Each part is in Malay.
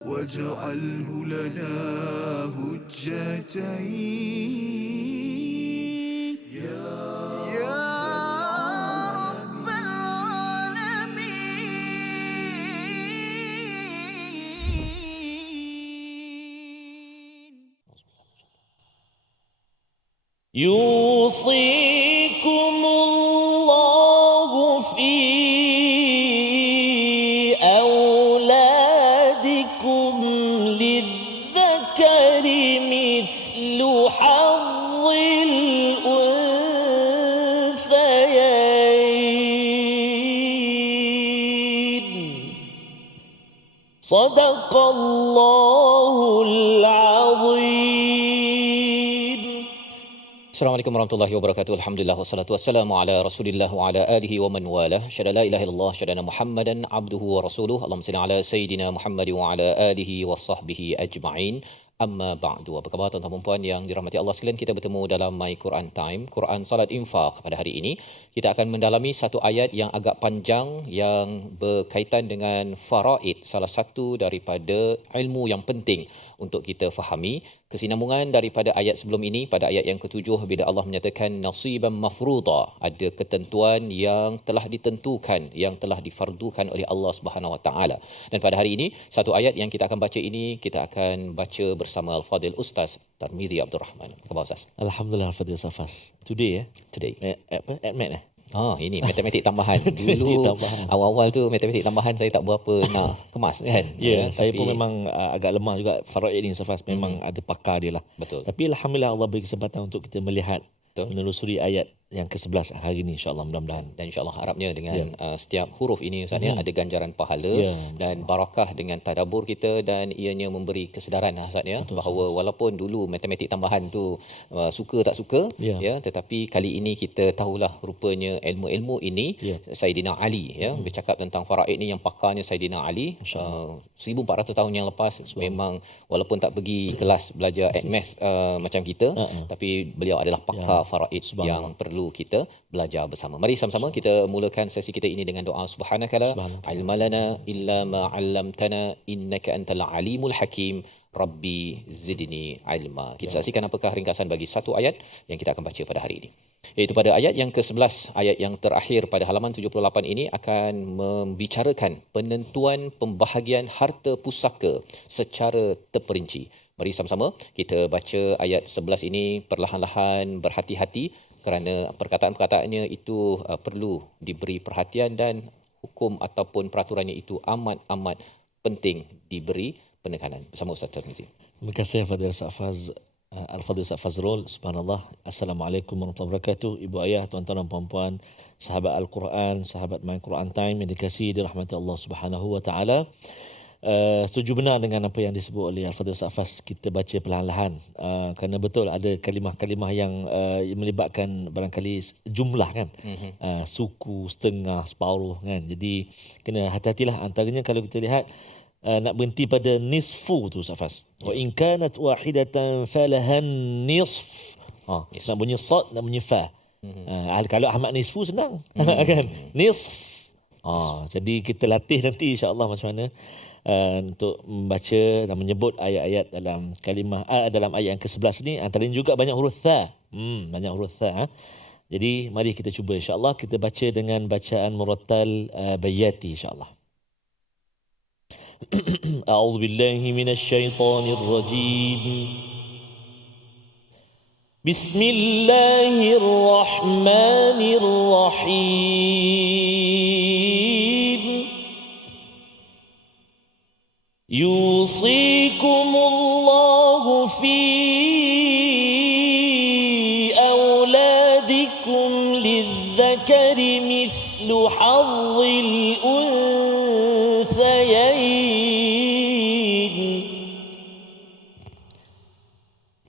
واجعله لنا هجتين يا رب العالمين. يوصيكم الله في أولادكم للذكر مثل حظ الأنثيين. صدق الله العظيم. Assalamualaikum warahmatullahi wabarakatuh. Alhamdulillah wassalatu wassalamu ala Rasulillah wa ala alihi wa man walah. Syada la ilaha illallah, syada Muhammadan abduhu wa rasuluh. Allahumma salli ala sayidina Muhammad wa ala alihi wa sahbihi ajma'in. Amma ba'du. Apa khabar tuan-tuan dan puan yang dirahmati Allah sekalian? Kita bertemu dalam My Quran Time, Quran Salat Infaq. Pada hari ini kita akan mendalami satu ayat yang agak panjang yang berkaitan dengan faraid, salah satu daripada ilmu yang penting untuk kita fahami. Kesinambungan daripada ayat sebelum ini, pada ayat yang ketujuh bila Allah menyatakan nasiban mafruḍa, ada ketentuan yang telah ditentukan, yang telah difardukan oleh Allah Subhanahu Wa Taala. Dan pada hari ini satu ayat yang kita akan baca ini, kita akan baca bersama Al-Fadil Ustaz Tarmizi Abdul Rahman. Apa khabar Ustaz? Alhamdulillah Fadil Safas. Today Today. Admit Ini matematik tambahan. Dulu awal-awal tu matematik tambahan saya tak berapa nak kemas kan. Saya pun memang agak lemah juga faraid ni Safas. Memang ada pakar dia lah. Betul. Tapi alhamdulillah Allah beri kesempatan untuk kita melihat, menelusuri ayat yang ke-11 hari ini, insya-Allah, mudah-mudahan. Dan insya-Allah harapnya dengan setiap huruf ini Ustaz ya, ada ganjaran pahala dan barakah dengan tadabbur kita, dan ianya memberi kesedaran Ustaz ya, bahawa walaupun dulu matematik tambahan tu suka tak suka tetapi kali ini kita tahulah rupanya ilmu-ilmu ini Saidina Ali bercakap tentang faraid ni, yang pakarnya Saidina Ali 1400 tahun yang lepas. Memang walaupun tak pergi kelas belajar math macam kita, tapi beliau adalah pakar faraid yang perlu kita belajar bersama. Mari sama-sama kita mulakan sesi kita ini dengan doa. Subhanakala ilmalana illa ma 'allamtana innaka antal alimul hakim. Rabbi zidni ilma. Kita saksikan apakah ringkasan bagi satu ayat yang kita akan baca pada hari ini. Iaitu pada ayat yang ke-11, ayat yang terakhir pada halaman 78 ini akan membicarakan penentuan pembahagian harta pusaka secara terperinci. Mari sama-sama kita baca ayat 11 ini perlahan-lahan, berhati-hati, kerana perkataan-perkataannya itu perlu diberi perhatian, dan hukum ataupun peraturannya itu amat-amat penting diberi penekanan. Bersama Ustaz Tarmizi. Terima kasih Fadil Safaz, Al-Fadil Ustaz Fazrul. Subhanallah. Assalamualaikum warahmatullahi wabarakatuh. Ibu ayah, tuan-tuan dan puan-puan, sahabat Al-Quran, sahabat My Quran Time yang dikasihi dirahmati Allah Subhanahu Wa Taala. Setuju benar dengan apa yang disebut oleh Al-Fadil Safas. Kita baca perlahan-lahan kerana betul ada kalimah-kalimah yang melibatkan barangkali jumlah kan, suku, setengah, separuh kan. Jadi kena hati-hatilah. Antaranya kalau kita lihat nak berhenti pada nisfu tu Safas. Wa in kanat wahidatan falahan nisf. Nak bunyi sad, nak bunyi fa. Kalau Ahmad nisfu senang kan. Nisf. Jadi kita latih nanti insya-Allah macam mana untuk membaca dan menyebut ayat-ayat dalam kalimah dalam ayat yang ke-11 ni. Antaranya juga banyak huruf tha. Banyak huruf tha. Jadi mari kita cuba insya-Allah kita baca dengan bacaan murattal bayati insya-Allah. A'udzu billahi minasy syaithanir rajim. Bismillahirrahmanirrahim. Yusikumullahu fi auladikum lidzakari mithlu hazzil unthayayn.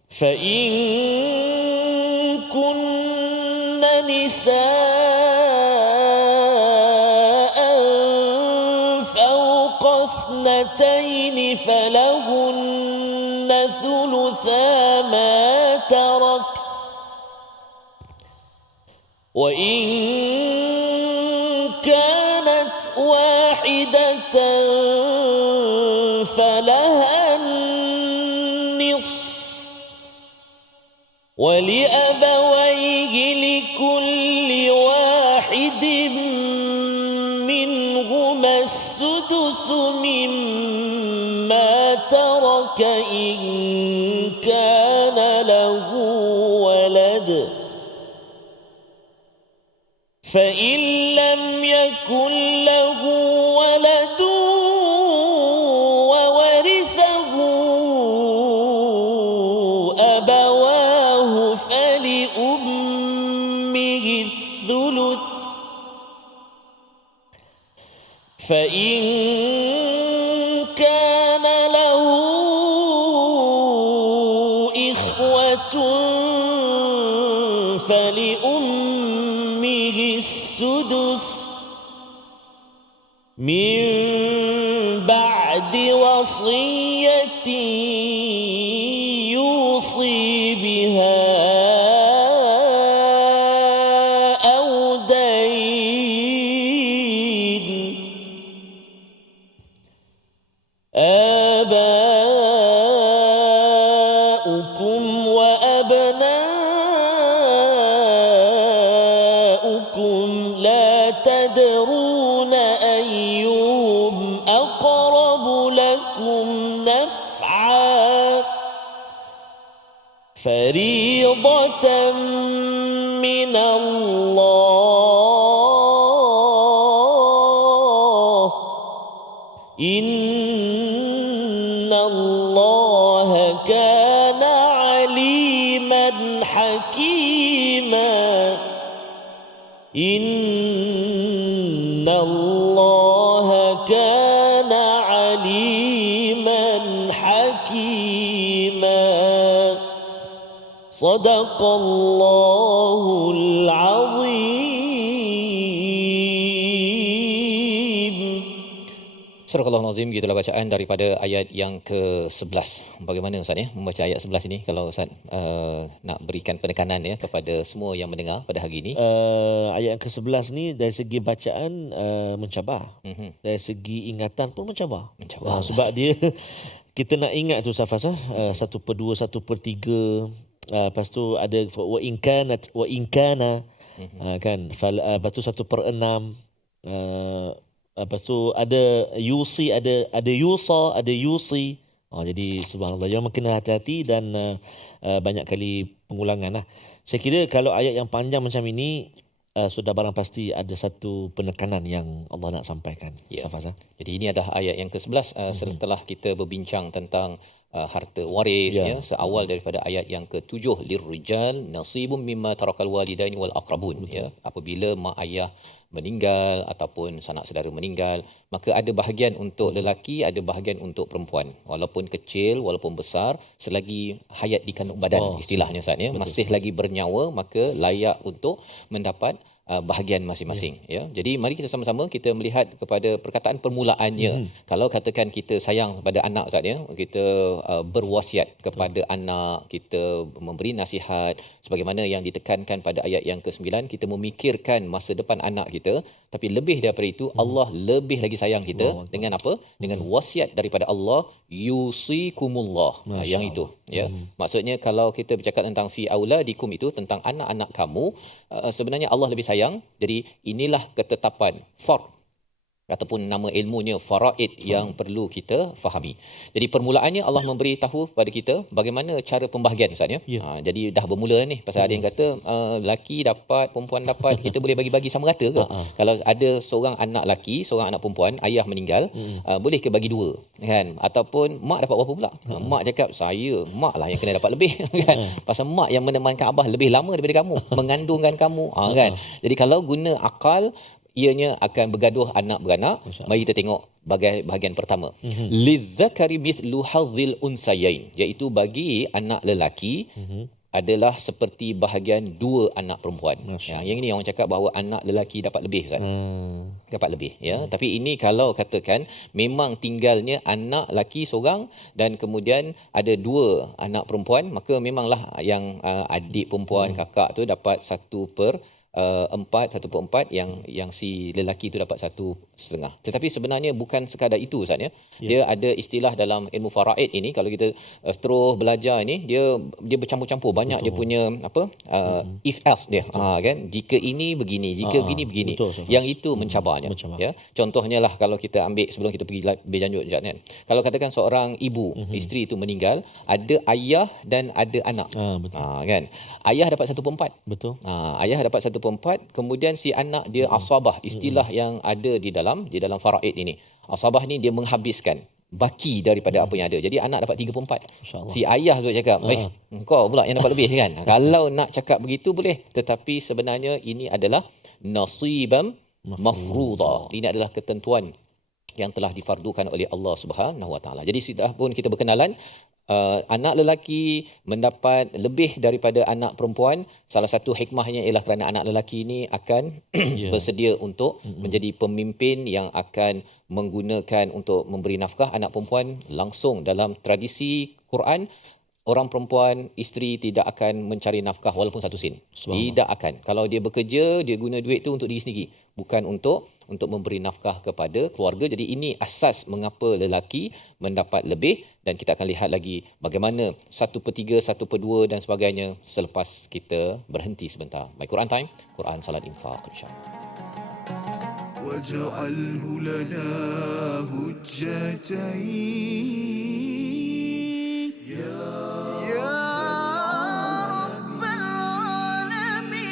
Fa in kunna nisaan fawqa ithnatayn فلهن ثلثا ما ترك وإن كانت واحدة فلها ولأبويه لكل واحد منهما السدس مما ترك إن كان له ولد فإن لم يكن له ولد وورثه أبواه فلأمه الثلث فإن كان له إخوة فلأمه السدس من بعد وصية يوصي بها أو دين آباؤكم وأبناؤكم لا تدرون أيهم أقرب لكم نفعا فريضة من الله إن الله كان عليما حكيما إن الله كان عليما حكيما صدق الله العظيم. Surah Al-Nazim, gitulah bacaan daripada ayat yang ke-11. Bagaimana Ustaz ya membaca ayat 11 ini kalau Ustaz nak berikan penekanan ya kepada semua yang mendengar pada hari ini? Ayat yang ke-11 ni dari segi bacaan mencabar. Dari segi ingatan pun mencabar. Sebab dia kita nak ingat tu Safas 1/2, 1/3. Lepas tu ada wa in kana kan lepas tu 1/6. Lepas tu ada yusi, ada yusa, ada yusi. Jadi subhanallah, jangan kena hati-hati dan banyak kali pengulangan lah. Saya kira kalau ayat yang panjang macam ini sudah barang pasti ada satu penekanan yang Allah nak sampaikan. Ya. Safas. Jadi ini adalah ayat yang ke-11 setelah kita berbincang tentang harta waris ya, seawal daripada ayat yang ke-7 lirrijal nasibum mimma tarakal walidaini wal aqrabun ya. Apabila mak ayah meninggal ataupun sanak saudara meninggal, maka ada bahagian untuk lelaki, ada bahagian untuk perempuan. Walaupun kecil, walaupun besar, selagi hayat di kandung badan istilahnya Ustaz ya, masih lagi bernyawa, maka layak untuk mendapat bahagian masing-masing ya. Jadi mari kita sama-sama kita melihat kepada perkataan permulaannya. Kalau katakan kita sayang kepada anak Ustaz ya, kita berwasiat kepada anak, kita memberi nasihat sebagaimana yang ditekankan pada ayat yang ke-9, kita memikirkan masa depan anak kita, tapi lebih daripada itu Allah lebih lagi sayang kita dengan apa? Dengan wasiat daripada Allah, yusikumullah. Yang itu ya. Maksudnya kalau kita bercakap tentang fi auladikum, itu tentang anak-anak kamu, sebenarnya Allah lebih sayang. Jadi inilah ketetapan fard ataupun nama ilmunya faraid yang perlu kita fahami. Jadi permulaannya Allah memberi tahu kepada kita bagaimana cara pembahagian Ustaz ya. Jadi dah bermula ni pasal ada yang kata lelaki dapat, perempuan dapat, kita boleh bagi-bagi sama rata ke? Kalau ada seorang anak lelaki, seorang anak perempuan, ayah meninggal, boleh ke bagi dua kan? Ataupun mak dapat berapa pula? Mak cakap mak lah yang kena dapat lebih kan? Pasal mak yang menemankan abah lebih lama daripada kamu, mengandungkan kamu kan. Jadi kalau guna akal, ianya akan bergaduh anak beranak. Mari kita tengok bahagian pertama. Lidzakari mithlu hadzil unsayain, iaitu bagi anak lelaki adalah seperti bahagian dua anak perempuan. Yang ini orang cakap bahawa anak lelaki dapat lebih Ustaz. Dapat lebih ya. Tapi ini kalau katakan memang tinggalnya anak lelaki seorang dan kemudian ada dua anak perempuan, maka memanglah yang adik perempuan, kakak tu dapat 1/3 1/4 yang si lelaki itu dapat 1/2. Tetapi sebenarnya bukan sekadar itu Ustaz ya. Dia ada istilah dalam ilmu faraid ini, kalau kita terus belajar ini, dia bercampur-campur banyak. Betul. Dia punya if else dia. Kan, jika ini begini, jika begini. Betul, yang itu mencabarnya. Ya. Contohnya lah, kalau kita ambil sebelum kita pergi berjanjut Ustaz kan. Kalau katakan seorang ibu, isteri itu meninggal, ada ayah dan ada anak. Betul. Kan. Ayah dapat 1/4. Betul. Ayah dapat 1/4, kemudian si anak dia asabah, istilah yang ada di dalam faraid ini. Asabah ni dia menghabiskan baki daripada apa yang ada. Jadi anak dapat 3/4. Si ayah tu cakap, kau pula yang dapat lebih kan. Kalau nak cakap begitu boleh, tetapi sebenarnya ini adalah nasibam mafruḍa. Ini adalah ketentuan yang telah difardukan oleh Allah Subhanahu Wa Taala. Jadi sudah pun kita berkenalan, anak lelaki mendapat lebih daripada anak perempuan. Salah satu hikmahnya ialah kerana anak lelaki ini akan bersedia untuk menjadi pemimpin yang akan menggunakan untuk memberi nafkah. Anak perempuan langsung dalam tradisi Quran, orang perempuan, isteri tidak akan mencari nafkah walaupun 1 sen. Tidak akan. Kalau dia bekerja, dia guna duit tu untuk diri sendiri, bukan untuk memberi nafkah kepada keluarga. Jadi ini asas mengapa lelaki mendapat lebih, dan kita akan lihat lagi bagaimana 1/3, 1/2 dan sebagainya selepas kita berhenti sebentar. My Quran Time, Quran Salat Infaq, insya-Allah. واجعله لنا هجتين يا رب العالمين.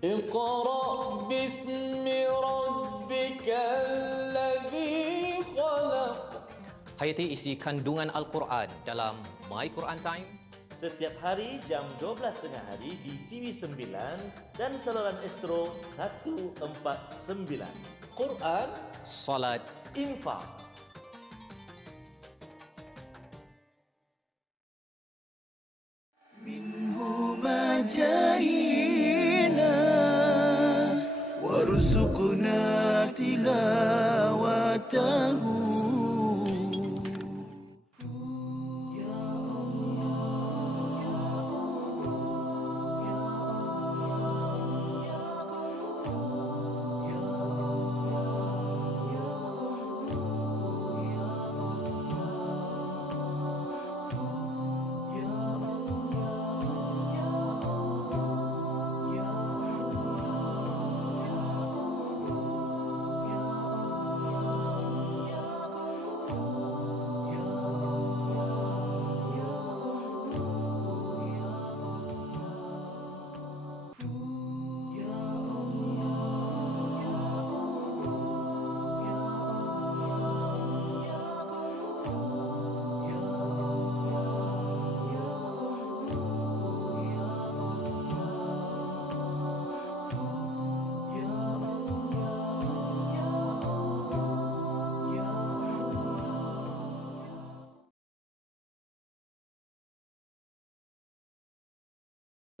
اقرأ باسم ربك الذي خلق. Hayati isi kandungan Al-Quran dalam My Quran Time. Setiap hari jam 12 tengah hari di TV9 dan saluran Astro 149. Quran Salat Infaq. منهما جاهينا وارزقنا تلاوته.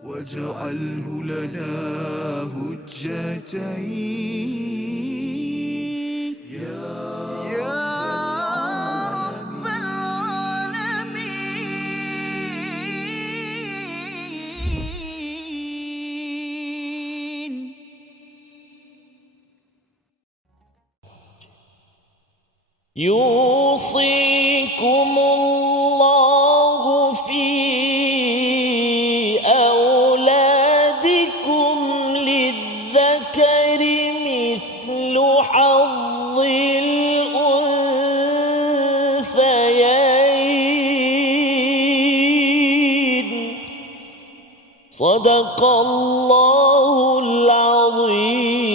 واجعله لنا هجتين يا رب العالمين. يوصيكم الله في أولادكم للذكر مثل حظ الأنثيين. صدق الله العظيم.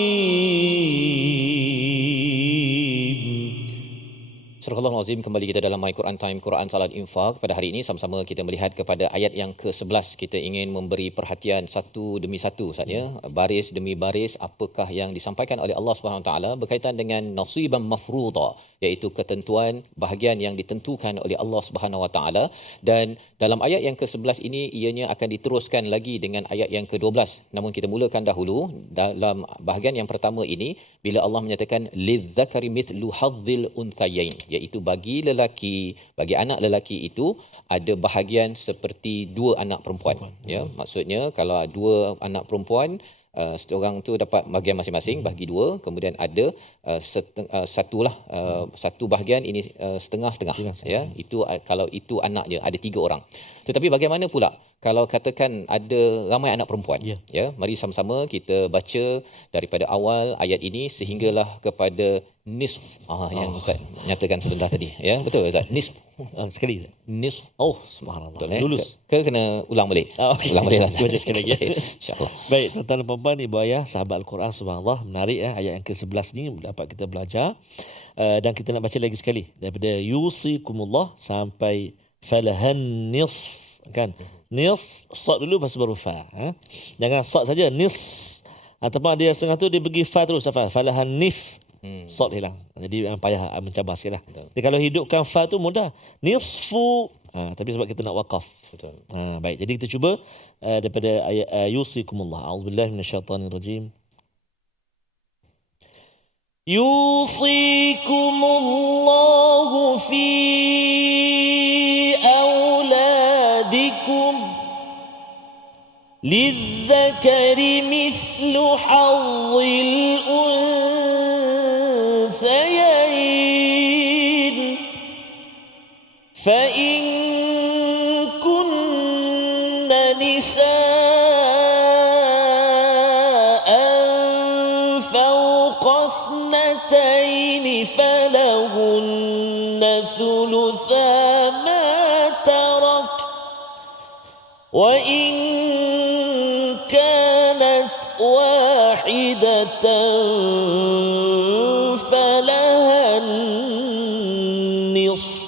Surah Al-Azim, kembali kita dalam My Quran Time, Quran Salat Infak. Pada hari ini sama-sama kita melihat kepada ayat yang ke-11. Kita ingin memberi perhatian satu demi satu saja, baris demi baris, apakah yang disampaikan oleh Allah Subhanahu Wa Taala berkaitan dengan nasiban mafruḍa, iaitu ketentuan bahagian yang ditentukan oleh Allah Subhanahu Wa Taala. Dan dalam ayat yang ke-11 ini ianya akan diteruskan lagi dengan ayat yang ke-12. Namun kita mulakan dahulu dalam bahagian yang pertama ini bila Allah menyatakan lizzakari mithlu hadzil unthayain, iaitu bagi anak lelaki itu ada bahagian seperti dua anak perempuan. Ya, maksudnya kalau dua anak perempuan, seorang tu dapat bahagian masing-masing, bagi dua, kemudian ada satu bahagian ini setengah-setengah, ya. Itu kalau itu anak dia ada 3 orang. Tetapi bagaimana pula kalau katakan ada ramai anak perempuan? Ya, mari sama-sama kita baca daripada awal ayat ini sehinggalah kepada nisf, yang Ustaz nyatakan sebentar tadi, ya. Betul Ustaz? Nisf. Sekali. Nisf. Oh, subhanallah. Betul, Lulus. Ke kena ulang balik? Okay. Ulang balik lah. Baca sekali lagi. InsyaAllah. Baik, tuan-tuan dan puan-puan, ibu ayah, sahabat Al-Quran, subhanallah, menarik ya, ayat yang ke-11 ni dapat kita belajar. Dan kita nak baca lagi sekali daripada yusikumullah sampai falahan nisf, kan? Nisf, sad dulu lepas baru fa. Jangan sad saja, nis. Ataupun dia setengah tu dia pergi fa terus, falahan nif. Sad hilang. Jadi payah mencabar sikit lah. Jadi kalau hidupkan fa tu mudah. Nisfu. Tapi sebab kita nak wakaf. Betul. Baik, jadi kita cuba daripada ayat yusikumullah. A'udzubillahi minasyaitanirrajim. Yusikumullahu fi auladikum lidzakari mithlu hadzil unthayain fa in kunna nisaan fawqa ithnatayn falahunna thulutha ma tarak wa in kanat wahidatan falaha nisf.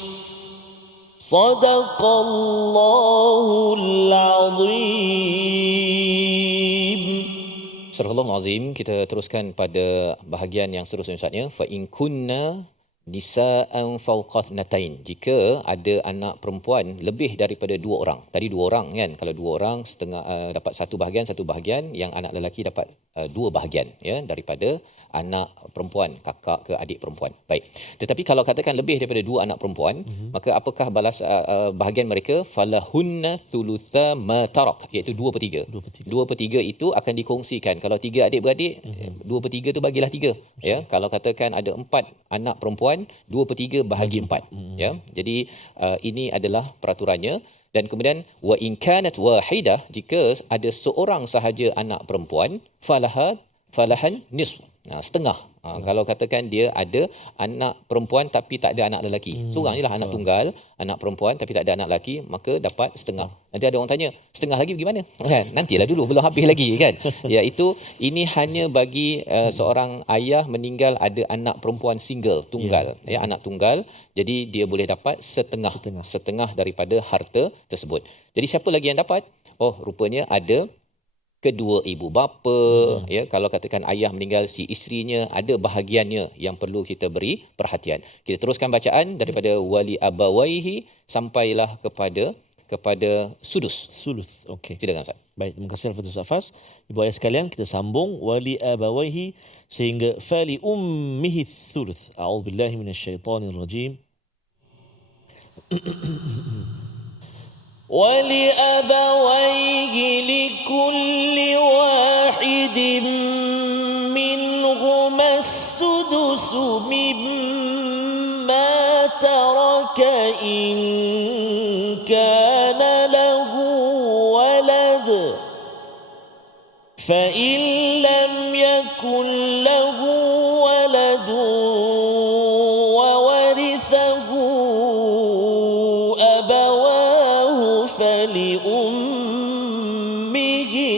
Sadaqallahul azim. Surah Al-Azim, kita teruskan pada bahagian yang seterusnya Ustaznya. Fa in kunna nisaan fawqa ithnatain, jika ada anak perempuan lebih daripada 2 orang. Tadi 2 orang kan, kalau 2 orang setengah dapat satu bahagian, yang anak lelaki dapat 2 bahagian, ya, daripada anak perempuan, kakak ke adik perempuan. Baik. Tetapi kalau katakan lebih daripada 2 anak perempuan, maka apakah balas bahagian mereka? Falahunna thulutha ma tarak, iaitu 2/3. 2/3 itu akan dikongsikan. Kalau 3 adik-beradik, 2/3 tu bagilah 3, ya. Kalau katakan ada 4 anak perempuan, 2/3 bahagi 4, ya. Jadi ini adalah peraturannya. Dan kemudian wa in kanat wahidah, jika ada seorang sahaja anak perempuan, falahan nisf, setengah. Kalau katakan dia ada anak perempuan tapi tak ada anak lelaki, seorang je lah anak tunggal, anak perempuan tapi tak ada anak lelaki, maka dapat setengah. Nanti ada orang tanya, setengah lagi bagaimana? Kan, nantilah dulu, belum habis lagi kan. Iaitu ini hanya bagi seorang ayah meninggal ada anak perempuan single, tunggal, ya, anak tunggal. Jadi dia boleh dapat setengah daripada harta tersebut. Jadi siapa lagi yang dapat? Oh, rupanya ada kedua ibu bapa, ya. Kalau katakan ayah meninggal, si isterinya ada bahagiannya yang perlu kita beri perhatian. Kita teruskan bacaan daripada wali abawaihi sampailah kepada sudus. Okey. Silakan Ustaz. Baik, terima kasih Al-Fatihah Safas. Ibu ayah sekalian, kita sambung wali abawaihi sehingga fali ummihi thuluth. A'udzubillahi minasyaitonirrajim. ولأبويه لكل واحد منهما السدس مما ترك إن كان له ولد فإن لم يكن له ولد وورثه أبواه فلأمه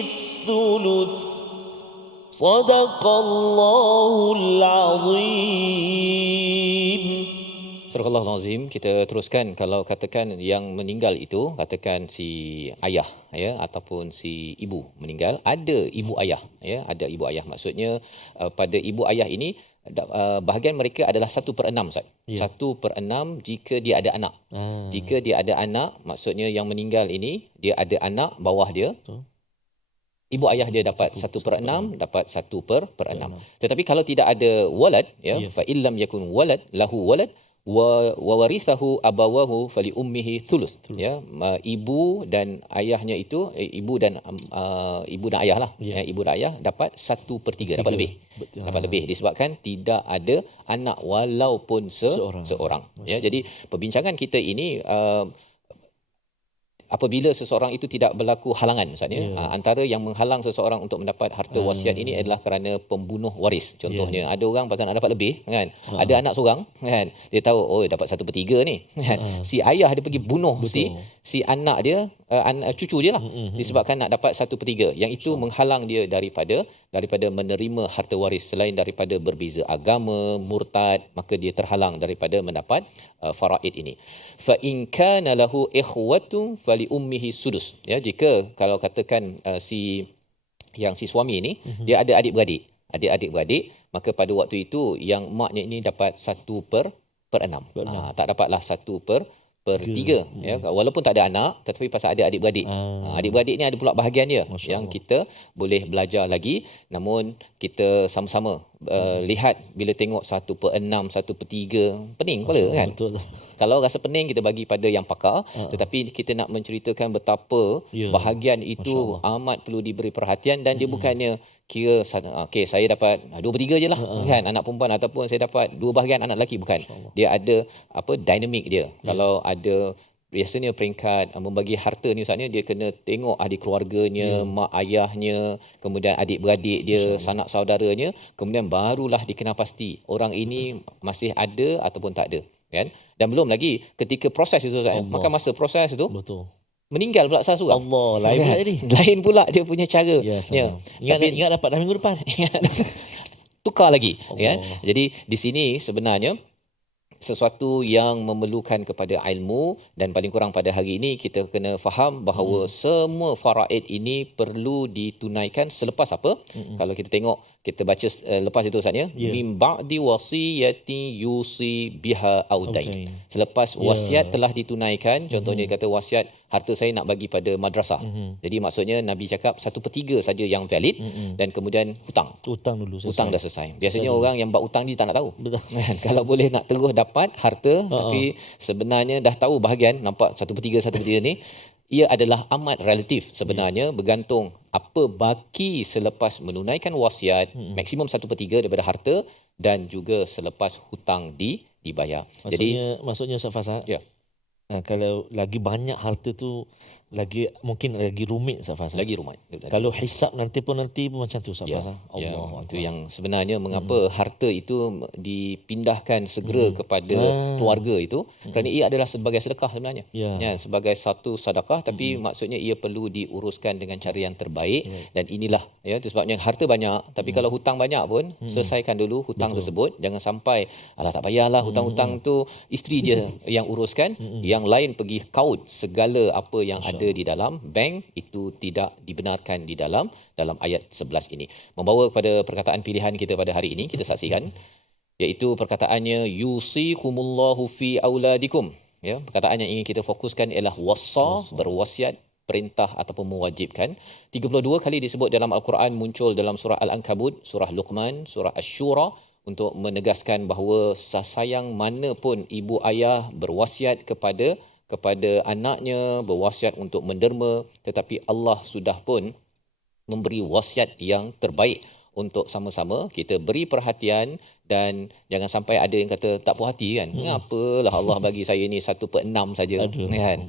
الثلث. صدق الله العظيم. Surah Astagfirullahalazim, kita teruskan. Kalau katakan yang meninggal itu, katakan si ayah ya ataupun si ibu meninggal, ada ibu ayah ya, ada ibu ayah. Maksudnya pada ibu ayah ini bahagian mereka adalah 1/6 Ustaz. 1/6 jika dia ada anak. Jika dia ada anak, maksudnya yang meninggal ini dia ada anak bawah dia. Betul. Ibu ayah dia dapat 1/6, dapat 1/6. Tetapi kalau tidak ada walad ya, fa illam yakun walad lahu walad wa warithahu abawahu fali ummihi thuluth ya, ibu dan ayahnya itu ibu dan ayah lah ya, ibu dan ayah dapat 1/3, dapat lebih. Dapat lebih disebabkan tidak ada anak walaupun seorang ya. Jadi perbincangan kita ini apabila seseorang itu tidak berlaku halangan Ustaz ya. Antara yang menghalang seseorang untuk mendapat harta wasiat ini adalah kerana pembunuh waris. Contohnya ada orang pasal nak dapat lebih kan. Ada anak seorang kan. Dia tahu oh dapat 1/3 ni kan. Si ayah dia pergi bunuh si anak dia, cucu dia lah. Disebabkan nak dapat 1/3. Yang itu menghalang dia daripada menerima harta waris. Selain daripada berbeza agama, murtad, maka dia terhalang daripada mendapat faraid ini. Fa in kana lahu ikhwatun fali ummihi sudus ya, jika kalau katakan si suami ini dia ada adik-beradik, maka pada waktu itu yang maknya ini dapat 1/6. Tak dapatlah 1/3 ya, walaupun tak ada anak tetapi pasal ada adik-beradik. Adik-beradik ni ada pula bahagian dia yang kita boleh belajar lagi. Namun kita sama-sama lihat bila tengok 1/6, 1/3 pening kepala kan. Betul. Kalau rasa pening kita bagi pada yang pakar, tetapi kita nak menceritakan betapa bahagian itu amat perlu diberi perhatian dan dia bukannya kira okey saya dapat 2/3 je lah kan anak perempuan, ataupun saya dapat 2 bahagian anak lelaki, bukan. Dia ada dinamik dia. Kalau ada biasanya peringkat membagi harta ni Ustaz ni, dia kena tengok ahli keluarganya, mak ayahnya, kemudian adik-beradik dia, sanak saudaranya, kemudian barulah dikenal pasti orang ini masih ada ataupun tak ada kan. Dan belum lagi ketika proses itu Ustaz, maka masa proses itu betul meninggal pula salah seorang. Allah, lain pula ni. Lain pula dia punya cara. Ingat dapat dah minggu depan. Tukar lagi kan. Jadi di sini sebenarnya sesuatu yang memerlukan kepada ilmu, dan paling kurang pada hari ini kita kena faham bahawa semua faraid ini perlu ditunaikan selepas apa? Kalau kita tengok, kita baca lepas itu Ustaz ya, min ba'di wasiyati yusi biha audain. Selepas wasiat telah ditunaikan, contohnya kata wasiat harta saya nak bagi pada madrasah. Jadi maksudnya Nabi cakap 1/3 saja yang valid, dan kemudian hutang dulu selesai. Hutang dah selesai. Biasanya orang yang buat hutang ni tak nak tahu. Kalau boleh nak terus dapat harta tapi sebenarnya dah tahu bahagian, nampak 1/3 ni, ia adalah amat relatif sebenarnya, bergantung apa baki selepas menunaikan wasiat, maksimum 1/3 daripada harta, dan juga selepas hutang dibayar. Maksudnya Ustaz Fasal, kalau lagi banyak harta tu mungkin lagi rumit Ustaz Fasal. Lagi rumit. Kalau hisap nanti pun macam tu Ustaz Fasal. Itu yang sebenarnya mengapa harta itu dipindahkan segera kepada keluarga itu, kerana ia adalah sebagai sedekah sebenarnya. Sebagai satu sedekah, tapi maksudnya ia perlu diuruskan dengan cara yang terbaik. Dan inilah itu sebabnya harta banyak, tapi kalau hutang banyak pun selesaikan dulu hutang tersebut. Jangan sampai alah tak payahlah hutang-hutang tu isteri je yang uruskan, yang lain pergi kaut segala apa yang ada di dalam bank. Itu tidak dibenarkan di dalam ayat 11 ini. Membawa kepada perkataan pilihan kita pada hari ini, kita saksikan, iaitu perkataannya yusikumullahu fi auladikum. Perkataan yang ingin kita fokuskan ialah wasa, berwasiat, perintah ataupun mewajibkan. 32 kali disebut dalam Al-Quran, muncul dalam surah Al-Ankabut, surah Luqman, surah Asy-Syura, untuk menegaskan bahawa sayang mana pun ibu ayah berwasiat kepada anaknya, berwasiat untuk menderma, tetapi Allah sudah pun memberi wasiat yang terbaik untuk sama-sama kita beri perhatian. Dan jangan sampai ada yang kata tak puas hati kan, ngapalah Allah bagi saya ni 1/6 saja kan.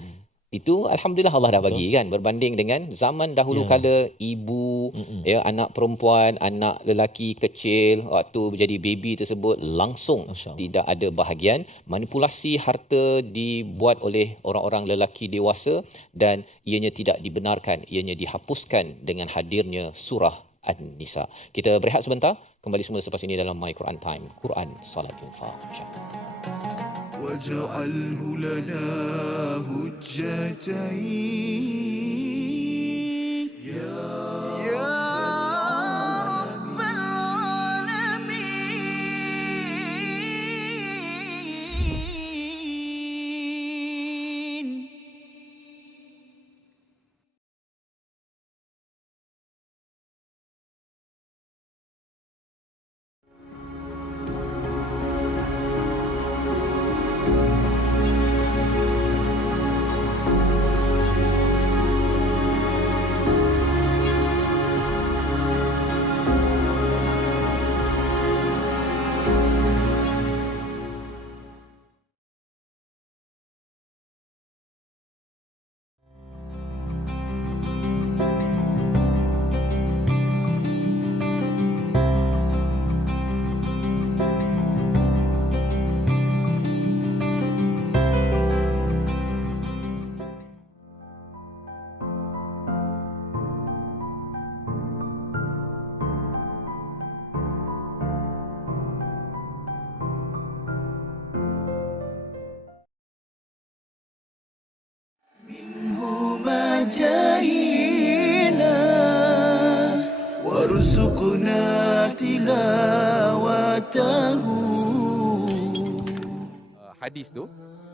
Itu alhamdulillah Allah dah bagi kan, berbanding dengan zaman dahulu kala ibu anak perempuan, anak lelaki kecil waktu menjadi baby tersebut langsung tidak ada bahagian. Manipulasi harta dibuat oleh orang-orang lelaki dewasa, dan ianya tidak dibenarkan, ianya dihapuskan dengan hadirnya surah An-Nisa. Kita berehat sebentar, kembali semula selepas ini dalam My Quran Time, Quran Salat Infaq. واجعله لنا هجتين يا رب العالمين. ما جاهينا وارزقنا تلاوته. Hadis tu,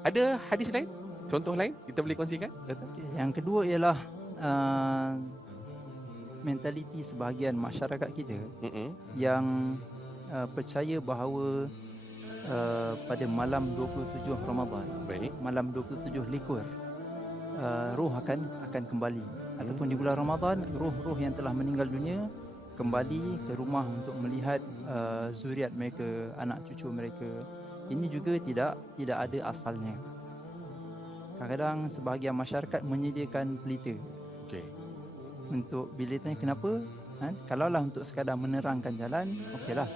ada hadis lain? Contoh lain kita boleh kongsikan? Yang kedua ialah mentaliti sebahagian masyarakat kita yang percaya bahawa pada malam 27 Ramadan, Baik. malam 27 likur, roh akan kembali. Ataupun di bulan Ramadan, roh-roh yang telah meninggal dunia kembali ke rumah untuk melihat zuriat mereka, anak cucu mereka. Ini juga tidak ada asalnya. Kadang-kadang sebahagian masyarakat menyediakan pelita Okey. untuk bila tanya kenapa, kalaulah untuk sekadar menerangkan jalan, okeylah.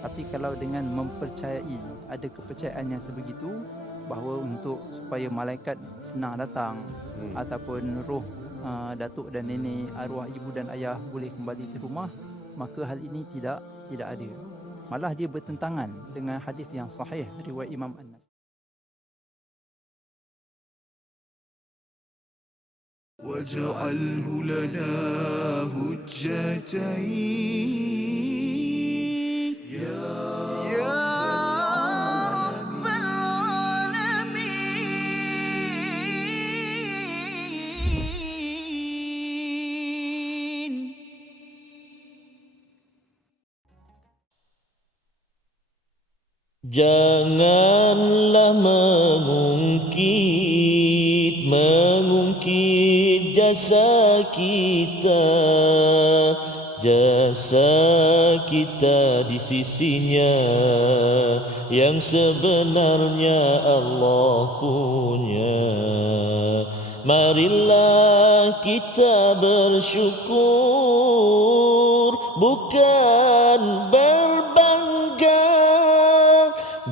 Tapi kalau dengan mempercayai, ada kepercayaan yang sebegitu bahawa untuk supaya malaikat senang datang ataupun roh datuk dan nenek, arwah ibu dan ayah boleh kembali ke rumah, maka hal ini tidak ada. Malah dia bertentangan dengan hadis yang sahih riwayat Imam An-Nasai. واجعله لنا هجتين يا رب العالمين. Janganlah mengungkit jasa kita di sisinya yang sebenarnya Allah punya. Marilah kita bersyukur, bukan berbangga,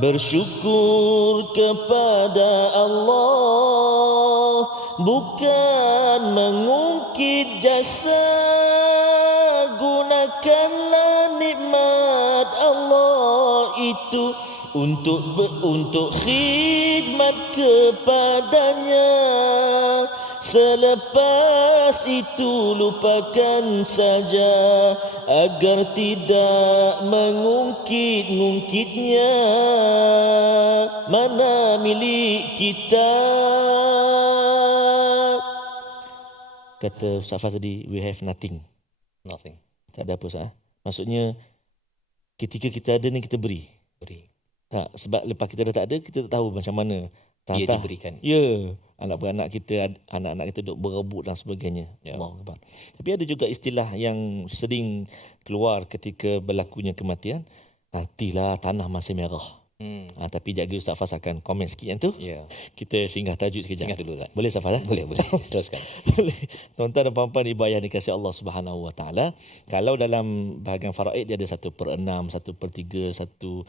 bersyukur kepada Allah, bukan mengungkit jasa. Gunakanlah nikmat Allah itu untuk khidmat kepadanya. Selepas itu lupakan saja agar tidak mengungkit-ungkitnya. Mana milik kita? Kata Ustaz Faz tadi, we have nothing. Tak ada apa Ustaz. Maksudnya ketika kita ada ni kita beri. Tak, sebab lepas kita dah tak ada, kita tak tahu macam mana Ia diberikan. Ya, anak-anak kita duk berebut dan sebagainya. Ya. Allahu Akbar. Tapi ada juga istilah yang sering keluar ketika berlakunya kematian. Nantilah tanah masih merah. Tapi jaga Ustaz Faz akan komen sikit yang tu. Ya. Kita singgah tajuk sekejap. Singgah dulu lah. Boleh Ustaz Faz? Boleh. Teruskan. Boleh. Tuan-tuan dan puan-puan ibadah dikasihi Allah Subhanahu Wa Taala. Kalau dalam bahagian faraid dia ada 1/6, 1/3, 1/2.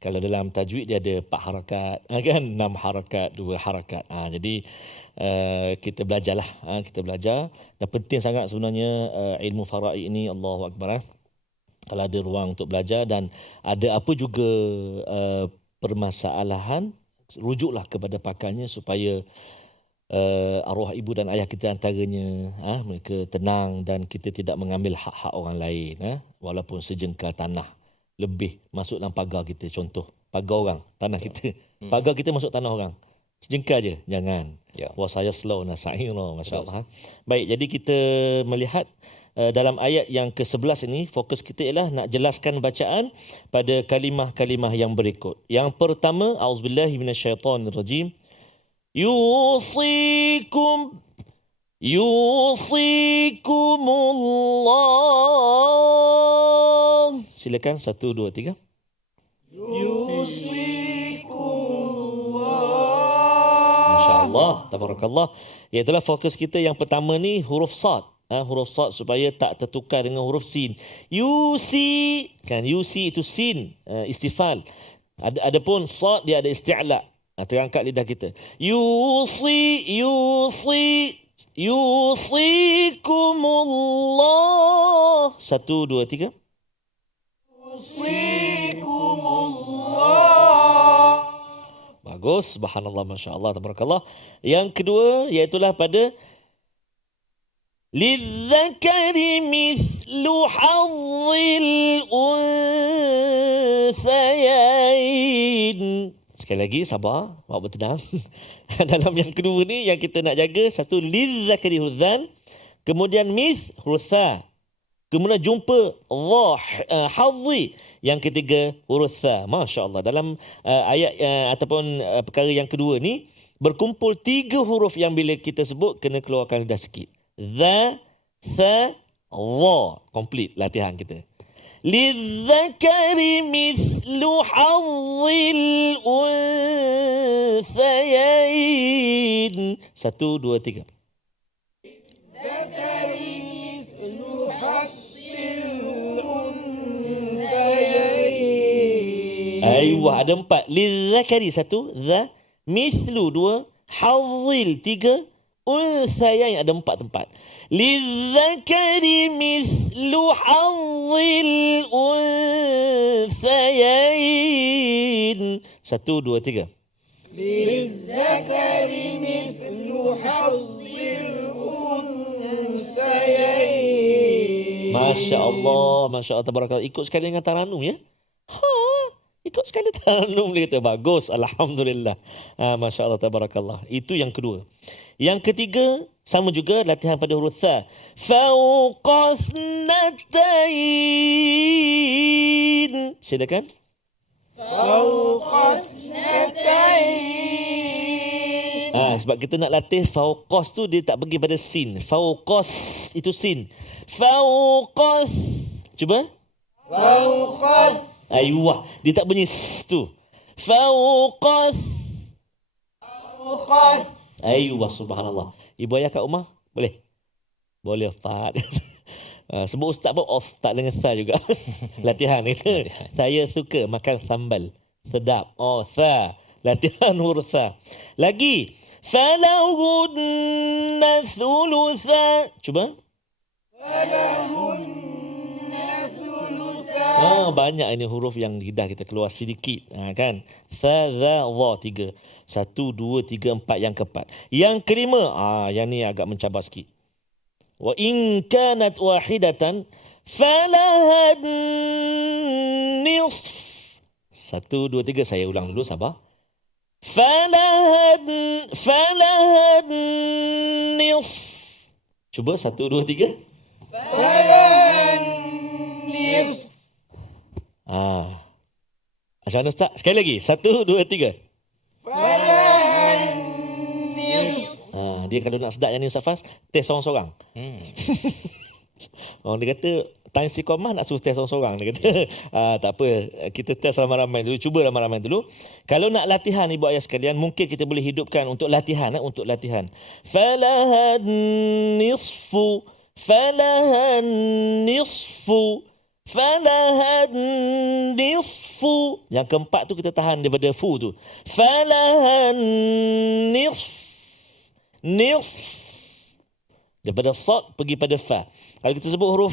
Kalau dalam tajwid dia ada 4 harakat, kan 6 harakat, 2 harakat. Jadi kita belajarlah, kita belajar. Dan penting sangat sebenarnya ilmu faraid ini, Allahu Akbar. Kalau ada ruang untuk belajar dan ada apa juga permasalahan, rujuklah kepada pakarnya supaya arwah ibu dan ayah kita antaranya mereka tenang dan kita tidak mengambil hak-hak orang lain walaupun sejengkal tanah lebih masuk dalam pagar kita. Contoh, pagar orang, tanah kita. Pagar kita masuk tanah orang. Sejengkal je, jangan. Wah, saya slow nasairah, masya-Allah. Baik, jadi kita melihat dalam ayat yang ke-11 ini, fokus kita ialah nak jelaskan bacaan pada kalimah-kalimah yang berikut. Yang pertama, auzubillahi minasyaitonirrajim. Yusikumullah. Silakan 1 2 3. Masya-Allah, tabarakallah. Iaitulah fokus kita yang pertama ni huruf sad. Huruf sad supaya tak tertukar dengan huruf sin. Yusi, kan yusi itu sin, istifal. Adapun sad dia ada isti'la. Terangkat lidah kita. Yusikumullah. 1 2 3. Bagus, subhanallah, masya-Allah, tabarakallah. Yang kedua iaitulah pada lidzakari mithlu hazzil unthayain. Sekali lagi, sabar, awak bertenang. Dalam yang kedua ni, yang kita nak jaga, satu, lidzakari hudzan, kemudian mith, huruf tha, kemudian jumpa hadzi, yang ketiga huruf tha. Masya Allah. Dalam ayat ataupun perkara yang kedua ni, berkumpul 3 huruf yang bila kita sebut, kena keluarkan lidah sikit. Dha, tha, dha. Complete latihan kita. Lidzakari mithlu hazzil unthayain. 1 2 3. Lidzakari mithlu hazzil unthayain. Aywa, ada 4. Lidzakari 1, dha, mithlu 2, hazzil 3, unthayain ada 4 tempat. Lidzakari mithlu hazzil unthayain. 1 2 3. Lidzakari mithlu hazzil unthayain. Masya Allah, masya Allah, tabarakallah. Ikut sekali dengan taranum ya. Ikut sekali taranum dia kata. Bagus, alhamdulillah. Masya Allah, tabarakallah. Itu yang kedua. Yang ketiga, sama juga latihan pada huruf tha. Fauqasnatain. Silakan. Fauqasnatain. Sebab kita nak latih fauqas tu, dia tak pergi pada sin. Fauqas itu sin. Fauqas. Cuba. Fauqas. Ayuh, dia tak bunyi s tu. Fauqas. Fauqas. Ayuh, subhanallah. Ibu ayah kat rumah? Boleh? Boleh, Ustaz. Sebut Ustaz pun off, tak dengan sa juga. Latihan itu. Saya suka makan sambal. Sedap. Oh, sa. Latihan huruf sa. Lagi. Falahunna thulutha. Cuba. Falahunna thulutha. Banyak ini huruf yang lidah kita keluar sedikit. Kan? Fa, dha, dha. 3. 1, 2, 3, 4 yang keempat. Yang kelima, yang ni agak mencabar sikit. Wa in kanat wahidatan falahan nisf. 1 2 3, saya ulang dulu, sabar. Falahan nisf. Cuba 1 2 3. Falahan nisf. Macam mana Ustaz? Sekali lagi. 1 2 3. Dia kalau nak sedap yang ni Ustaz, test seorang-seorang. Orang dia kata time istiqamah nak suruh test seorang-seorang. Dia kata tak apa, kita test ramai-ramai dulu, cuba ramai-ramai dulu. Kalau nak latihan ibu ayah sekalian, mungkin kita boleh hidupkan untuk latihan, untuk latihan. Falahan nisfu, falahan nisfu, falahan nisfu. Yang keempat tu kita tahan daripada fu tu. Falahan nisf. Nisf. Daripada sad pergi pada fa. Kalau kita sebut huruf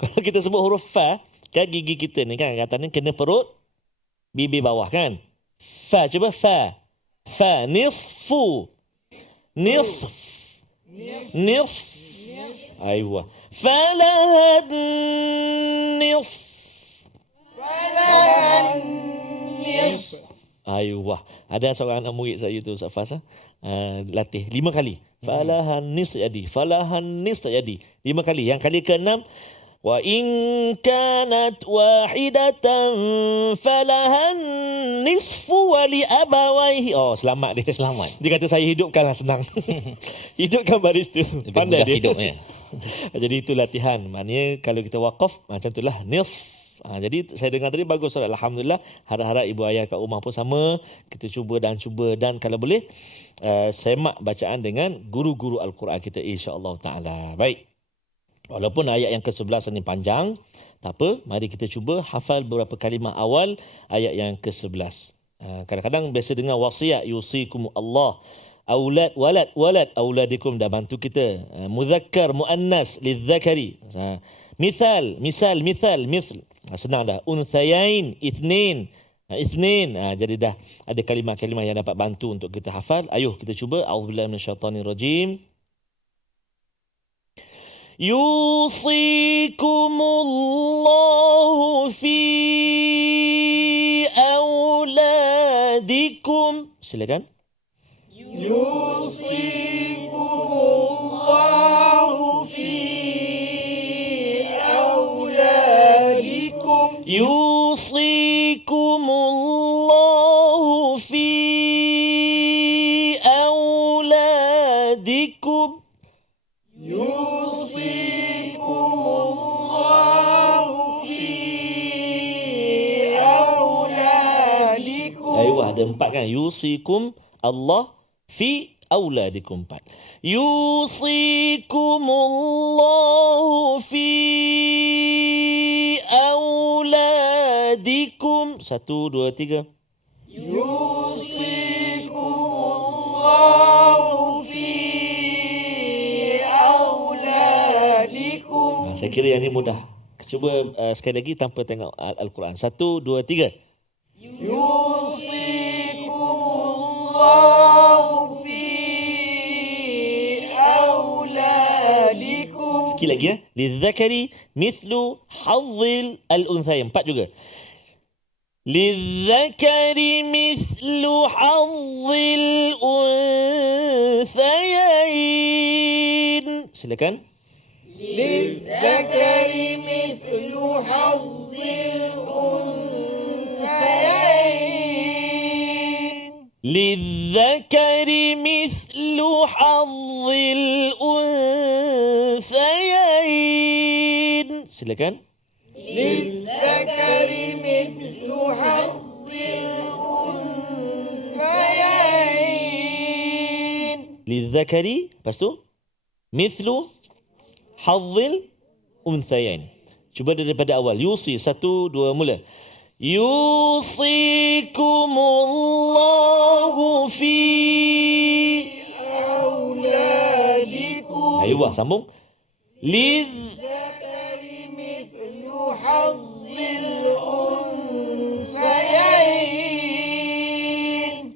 kalau kita sebut huruf fa, kan gigi kita ni kan katanya kena perut bibir bawah kan. Fa, cuba fa. Fa, nisfu. Nisf. Nisf. Aywa. Falahan nisf. Aywa. Ada seorang anak murid saya tu Ustaz Fas, latih 5 kali. Falahan nis jadi. Falahan nis jadi. 5 kali. Yang kali ke-6, wa in kanat wahidatan falahan nisfu wa li abawaihi. Oh, selamat dia. Selamat. Dia kata saya hidupkanlah, senang. Hidupkan baris tu. Lebih Pandai mudah dia. hidupnya. Jadi itu latihan. Maknanya kalau kita wakaf macam itulah nisf. Jadi saya dengar tadi bagus. Alhamdulillah. Harap-harap ibu ayah kat rumah pun sama. Kita cuba dan kalau boleh semak bacaan dengan guru-guru Al-Quran kita, insya-Allah taala. Baik. Walaupun ayat yang ke-11 ini panjang, tak apa, mari kita cuba hafal beberapa kalimah awal ayat yang ke-11. Kadang-kadang biasa dengar wasiat yusikum Allah, aulad walad auladikum, dah bantu kita. Muzakkar muannas lidzakari. Misal senang dah. Unthayain ithnain. Jadi dah ada kalimah-kalimah yang dapat bantu untuk kita hafal. Ayuh kita cuba. A'udzubillahi minasyaitonirrajim. Yusikumullahu fi auladikum. Silakan. Yusikumullahu fi auladikum. Yusikumullahu fi auladikum. Yusikumullahu fi auladikum. Ayuh, ada 4 kan. Yusikum Allah fi auladikum 4. Yusikumullahu fi auladikum. 1, 2, 3. Yusikumullahu fi auladikum. Saya kira yang ni mudah. Cuba sekali lagi tanpa tengok Al-Quran. 1, 2, 3. Yusikumullahu fi auladikum. Sekali lagi ya. Lidzakari mithlu hazzil al-unthayain. 4 juga. Lidzakari mithlu hazzil unthayain. Silakan. Lidzakari mithlu hazzil unthayain. Lidzakari mithlu hazzil unthayain. Silakan. Lidzakari mithlu hazzil unthayain. Lidzakari, lepas tu mithlu hazzil unthayain. Cuba daripada awal. Yusi, 1, 2, mula. Yusikumullahu fi auladikum. Ayuh, sambung. Lidzakari mithlu hazzil unthayain.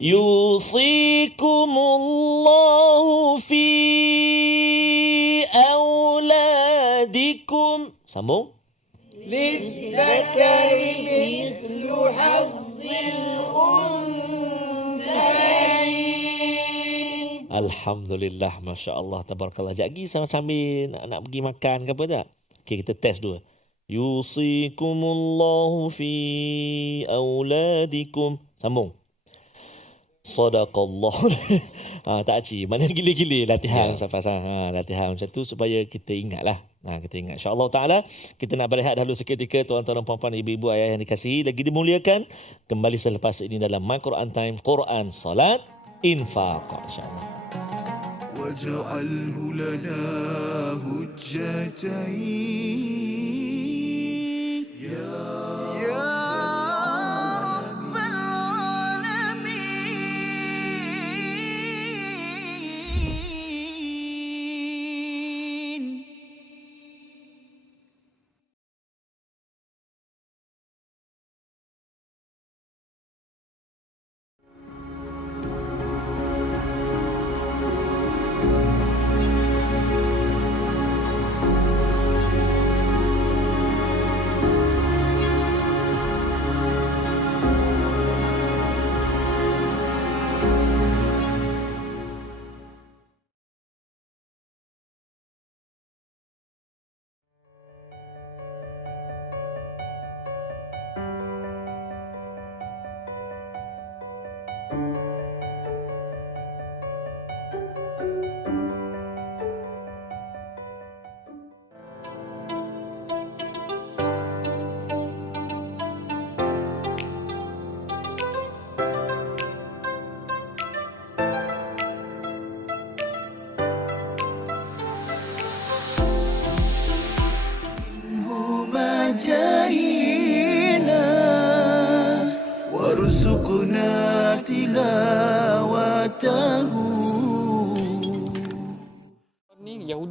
Yusikumullahu fi auladikum. Sambung. Lidzakari mithlu hazzil unthayain. Alhamdulillah, Masya Allah, Tabarakallah. Sekejap lagi sambil nak pergi makan ke apa tak? Okay, kita test dulu. Yusikumullahu fi auladikum. Sambung. Sadaqallah. Tak aci. Mana gila-gila latihan Safas. Latihan macam tu supaya kita ingatlah. Kita ingat. InsyaAllah ta'ala kita nak berehat dahulu seketika. Tuan-tuan dan puan-puan, ibu-ibu, ayah yang dikasihi, lagi dimuliakan. Kembali selepas ini dalam My Quran Time. Quran, Salat, Infaq. InsyaAllah. واجعله لنا هجتين يا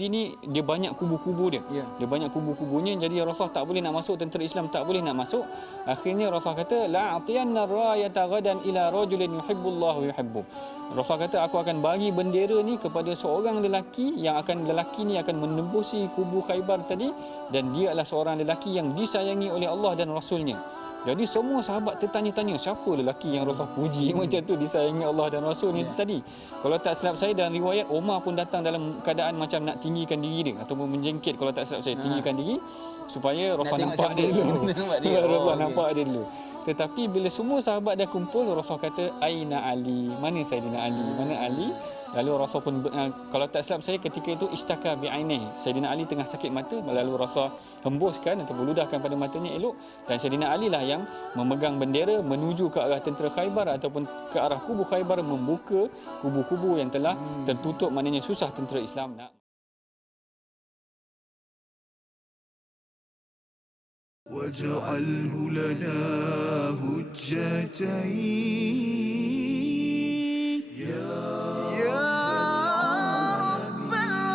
Yahudi ni dia banyak kubu-kubu dia. Dia banyak kubu-kubunya, jadi Rasulullah tak boleh nak masuk, tentera Islam tak boleh nak masuk. Akhirnya Rasulullah kata la atiyanna rayata ghadan ila rajulin yuhibbullahu yuhibbu. Rasulullah kata aku akan bagi bendera ni kepada seorang lelaki lelaki ni akan menembusi kubu Khaybar tadi, dan dia adalah seorang lelaki yang disayangi oleh Allah dan Rasulnya. Jadi semua sahabat tertanya-tanya siapa lelaki yang Rasulullah puji macam tu, disayangi Allah dan Rasulnya tadi. Kalau tak silap saya dalam riwayat, Umar pun datang dalam keadaan macam nak tinggikan diri dia ataupun menjengkit, kalau tak silap saya tinggikan diri supaya Rasulullah nampak dia dulu. Rasulullah nampak dia dulu. Tetapi bila semua sahabat dah kumpul, Rasulullah kata Aina Ali, mana Saidina Ali, mana Ali. Lalu Rasul pun kalau tak silap saya ketika itu istaka bi'ainih, Saidina Ali tengah sakit mata, lalu Rasul hembuskan atau beludahkan pada matanya elok, dan Saidina Ali lah yang memegang bendera menuju ke arah tentera Khaybar ataupun ke arah kubu Khaybar, membuka kubu-kubu yang telah tertutup, maknanya susah tentera Islam nak. واجعله لنا هجتين يا رب العالمين.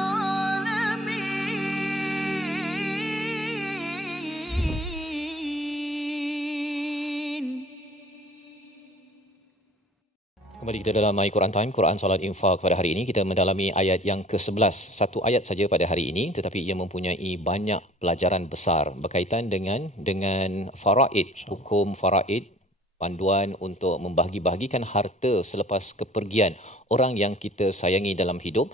Kembali kita dalam My Quran Time, Quran Salat Infak pada hari ini. Kita mendalami ayat yang ke-11. Satu ayat saja pada hari ini, tetapi ia mempunyai banyak pelajaran besar berkaitan dengan faraid, hukum faraid, panduan untuk membahagi-bahagikan harta selepas kepergian orang yang kita sayangi dalam hidup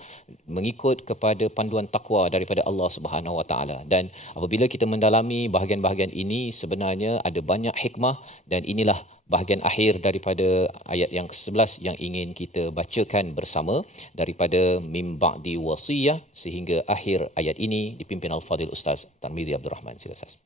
mengikut kepada panduan takwa daripada Allah Subhanahu Wa Taala. Dan apabila kita mendalami bahagian-bahagian ini, sebenarnya ada banyak hikmah, dan inilah bahagian akhir daripada ayat yang ke-11 yang ingin kita bacakan bersama daripada mim ba'di wasiyah sehingga akhir ayat ini, dipimpin Al-Fadhil Ustaz Tarmizi Abdul Rahman. Sila Ustaz.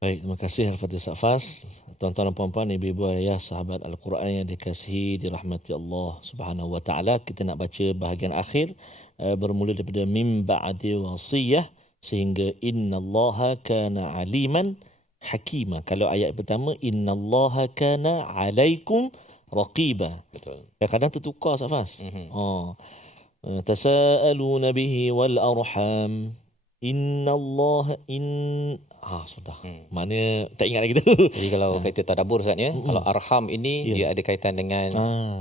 Baik, terima kasih Al-Fadhil Safas. Tuan-tuan dan puan-puan, ibu-ibu ayah, sahabat Al-Quran yang dikasihi, dirahmati Allah Subhanahu Wa Taala, kita nak baca bahagian akhir bermula daripada mim ba'di wasiyah sehingga innallaha kana aliman hakima. Kalau ayat pertama innallaha kana alaikum raqiba. Betul. Kadang-kadang tertukar Safas. Tasaaluna bihi wal arham. Innallaha sudah. Maknanya tak ingat lagi tu. Jadi kalau kita tadabbur Ustaz ya, kalau arham ini dia ada kaitan dengan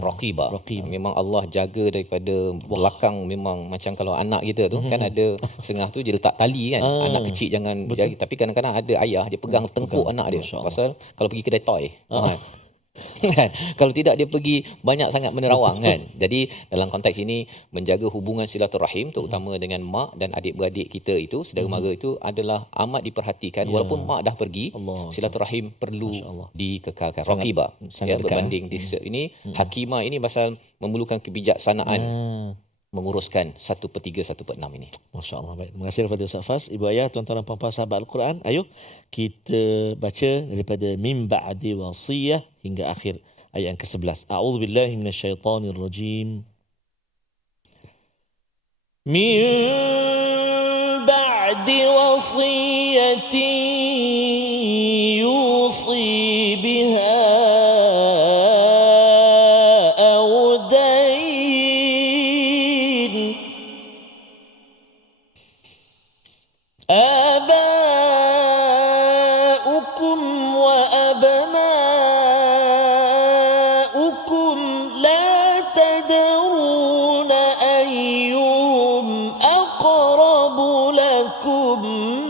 raqibah. Memang Allah jaga daripada belakang, memang macam kalau anak kita tu kan ada sengah tu dia letak tali kan. Anak kecil jangan jaga, tapi kadang-kadang ada ayah dia pegang tengkuk anak dia. Pasal kalau pergi kedai toy. Kalau tidak dia pergi banyak sangat menerawang kan. Jadi dalam konteks ini menjaga hubungan silaturahim terutama dengan mak dan adik-beradik kita itu, saudara mara itu adalah amat diperhatikan. Walaupun mak dah pergi, silaturahim perlu dikekalkan. Raqibah ya, berbanding di ini hakimah ini pasal memerlukan kebijaksanaan menguruskan 1/3, 1/6 ini. Masya-Allah. Baik. Terima kasih kepada Ustaz Fas. Ibu ayah, tuan-tuan dan puan-puan sahabat Al-Quran, ayo kita baca daripada mim ba'di wasiyah hingga akhir ayat yang ke-11. A'udzubillahi minasyaitonirrajim. Min ba'di wasiyatin yusi biha آباؤكم وأبناؤكم لا تدرون أيهم أقرب لكم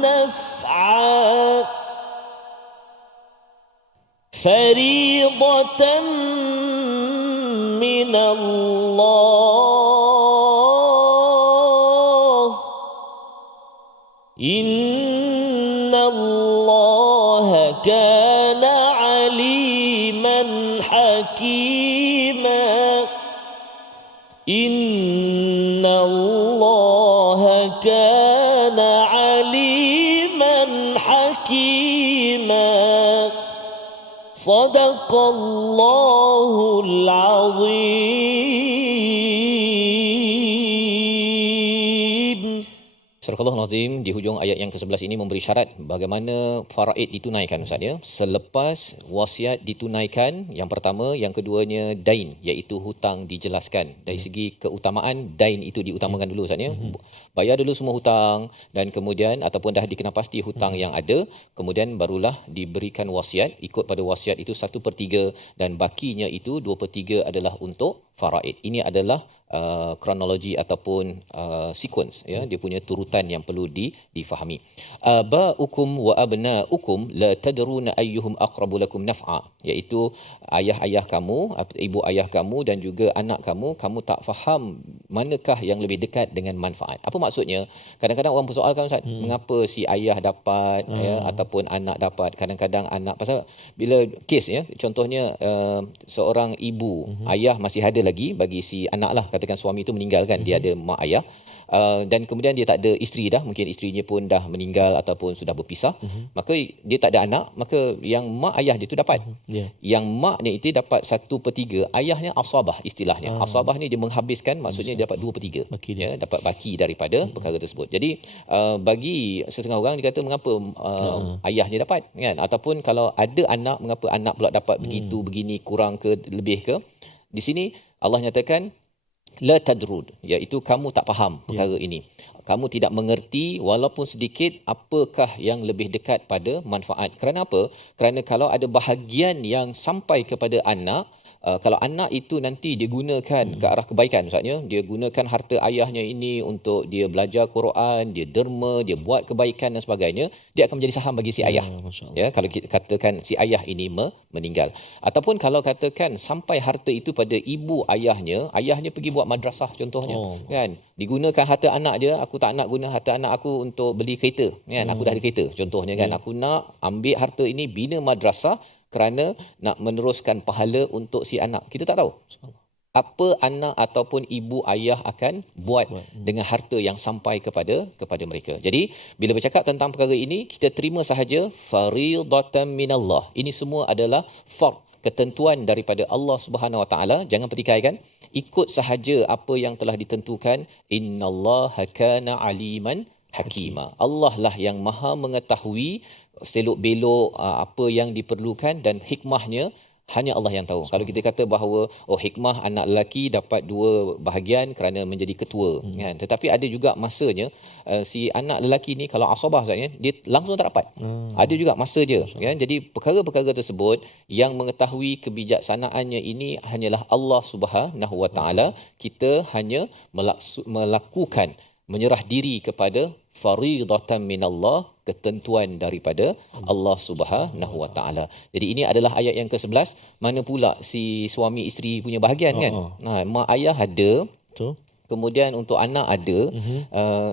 نفعا فريضة من الله إن الله كان عليما حكيما إن الله كان عليما حكيما صدق الله العظيم. Surah Al-Nazim di hujung ayat yang ke-11 ini memberi syarat bagaimana faraid ditunaikan Ustaz ya. Selepas wasiat ditunaikan, yang pertama, yang keduanya dain, iaitu hutang dijelaskan. Dari segi keutamaan, dain itu diutamakan dulu Ustaz ya. Bayar dulu semua hutang dan kemudian ataupun dah dikenal pasti hutang yang ada, kemudian barulah diberikan wasiat, ikut pada wasiat itu 1/3 dan bakinya itu 2/3 adalah untuk faraid. Ini adalah kronologi ataupun sequence ya, dia punya turutan yang perlu difahami. Abaukum wa abnaukum la tadruna ayyuhum aqrabu lakum naf'a, iaitu ayah-ayah kamu, ibu ayah kamu dan juga anak kamu, kamu tak faham manakah yang lebih dekat dengan manfaat. Apa maksudnya? Kadang-kadang orang persoalkan Ustaz, mengapa si ayah dapat ya ataupun anak dapat. Kadang-kadang anak, pasal bila kes ya, contohnya seorang ibu, ayah masih ada lagi bagi si anak lah, katakan suami itu meninggal kan, dia ada mak ayah, dan kemudian dia tak ada isteri dah, mungkin isterinya pun dah meninggal ataupun sudah berpisah, maka dia tak ada anak, maka yang mak ayah dia tu dapat. Yang maknya itu dapat 1/3, ayahnya asabah istilahnya. Asabah ni dia menghabiskan, maksudnya dia dapat 2/3 ya, dapat baki daripada perkara tersebut. Jadi bagi setengah orang dia kata mengapa ayahnya dapat kan, ataupun kalau ada anak, mengapa anak pula dapat begitu, begini, kurang ke lebih ke. Di sini Allah nyatakan la tadrud, iaitu kamu tak faham perkara ini. Kamu tidak mengerti walaupun sedikit apakah yang lebih dekat pada manfaat. Kerana apa? Kerana kalau ada bahagian yang sampai kepada anak, kalau anak itu nanti dia gunakan ke arah kebaikan, maksudnya dia gunakan harta ayahnya ini untuk dia belajar Quran, dia derma, dia buat kebaikan dan sebagainya, dia akan menjadi saham bagi si ayah. Ya, kalau kita katakan si ayah ini meninggal. Ataupun kalau katakan sampai harta itu pada ibu ayahnya pergi buat madrasah contohnya, kan? Digunakan harta anak dia, aku tak nak guna harta anak aku untuk beli kereta, kan? Aku dah ada kereta contohnya kan. Aku nak ambil harta ini bina madrasah kerana nak meneruskan pahala untuk si anak. Kita tak tahu apa anak ataupun ibu ayah akan buat dengan harta yang sampai kepada mereka. Jadi bila bercakap tentang perkara ini, kita terima sahaja faridatan minallah. Ini semua adalah fard, ketentuan daripada Allah Subhanahu Wa Taala. Jangan pertikaikan, ikut sahaja apa yang telah ditentukan. Innallaha kana aliman hakima. Allah lah yang maha mengetahui selok-belok apa yang diperlukan, dan hikmahnya hanya Allah yang tahu. Kalau kita kata bahawa hikmah anak lelaki dapat 2 bahagian kerana menjadi ketua kan, tetapi ada juga masanya si anak lelaki ni kalau asabah saja dia langsung tak dapat. Ada juga masa je kan. Jadi perkara-perkara tersebut yang mengetahui kebijaksanaannya ini hanyalah Allah Subhanahu Wa Taala. Kita hanya melakukan, menyerah diri kepada faridatan minallah, ketentuan daripada Allah Subhanahu Wa Taala. Jadi ini adalah ayat yang ke-11. Mana pula si suami isteri punya bahagian kan? Mak ayah ada, kemudian untuk anak ada.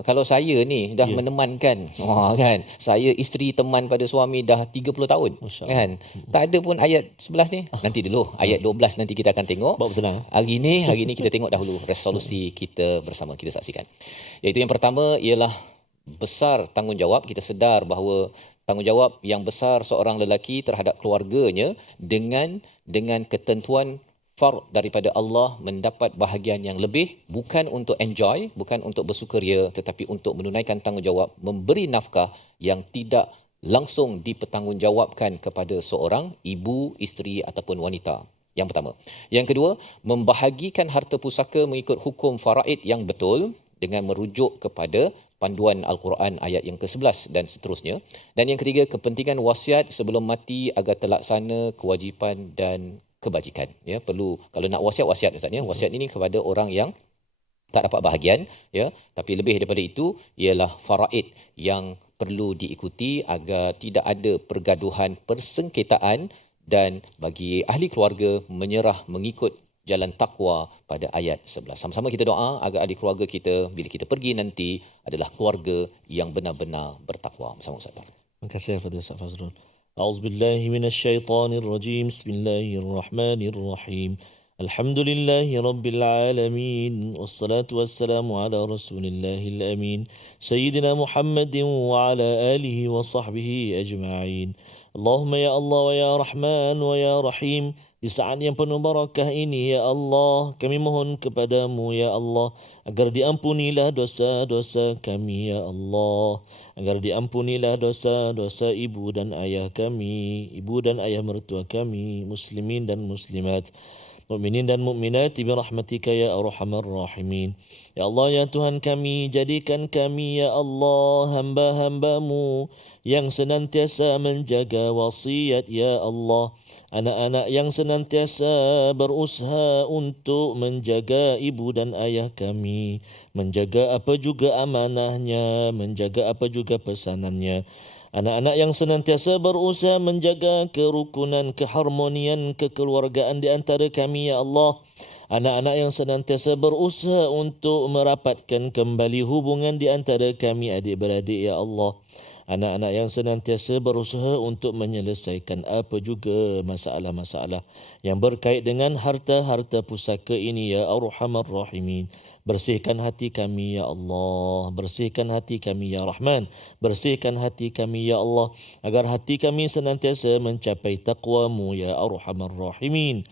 Kalau saya ni dah menemankan, kan, saya isteri teman pada suami dah 30 tahun kan, tak ada pun ayat 11 ni. Nanti dulu ayat 12 nanti kita akan tengok. Hari ni kita tengok dahulu resolusi kita bersama, kita saksikan. Iaitu yang pertama ialah besar tanggungjawab. Kita sedar bahawa tanggungjawab yang besar seorang lelaki terhadap keluarganya dengan ketentuan fard daripada Allah, mendapat bahagian yang lebih, bukan untuk enjoy, bukan untuk bersukaria, tetapi untuk menunaikan tanggungjawab memberi nafkah yang tidak langsung dipertanggungjawabkan kepada seorang ibu, isteri ataupun wanita. Yang pertama. Yang kedua, membahagikan harta pusaka mengikut hukum faraid yang betul dengan merujuk kepada panduan Al-Quran ayat yang ke-11 dan seterusnya. Dan yang ketiga, kepentingan wasiat sebelum mati agar terlaksana kewajipan dan kebajikan. Ya, perlu kalau nak wasiat Ustaz ya. Wasiat ini kepada orang yang tak dapat bahagian ya, tapi lebih daripada itu ialah faraid yang perlu diikuti agar tidak ada pergaduhan, persengketaan, dan bagi ahli keluarga menyerah mengikut jalan takwa pada ayat 11. Sama-sama kita doa agar ahli keluarga kita bila kita pergi nanti adalah keluarga yang benar-benar bertakwa. Bersama Ustaz. Terima kasih kepada Ustaz Fazrul. A'udzubillahi minasyaitonirrajim. Bismillahirrahmanirrahim. Alhamdulillahi rabbil alamin. Wassalatu wassalamu ala rasulillahil amin. Sayyidina Muhammadin wa ala alihi wa sahbihi ajma'in. Allahumma ya Allah wa ya Rahman wa ya Rahim, di saat yang penuh barakah ini ya Allah, kami mohon kepadamu ya Allah agar diampunilah dosa-dosa kami ya Allah, agar diampunilah dosa-dosa ibu dan ayah kami, ibu dan ayah mertua kami, muslimin dan muslimat, mukminin dan mukminat bi rahmatika ya arhamar rahimin. Ya Allah ya Tuhan kami, jadikan kami ya Allah hamba-hambamu yang senantiasa menjaga wasiat ya Allah, anak-anak yang senantiasa berusaha untuk menjaga ibu dan ayah kami, menjaga apa juga amanahnya, menjaga apa juga pesanannya. Anak-anak yang senantiasa berusaha menjaga kerukunan, keharmonian, kekeluargaan di antara kami ya Allah. Anak-anak yang senantiasa berusaha untuk merapatkan kembali hubungan di antara kami adik-beradik ya Allah. Anak-anak yang senantiasa berusaha untuk menyelesaikan apa juga masalah-masalah yang berkait dengan harta-harta pusaka ini ya Arhamar Rahimin. Bersihkan hati kami ya Allah, bersihkan hati kami ya Rahman, bersihkan hati kami ya Allah, agar hati kami senantiasa mencapai taqwa-Mu ya Arhamar Rahimin.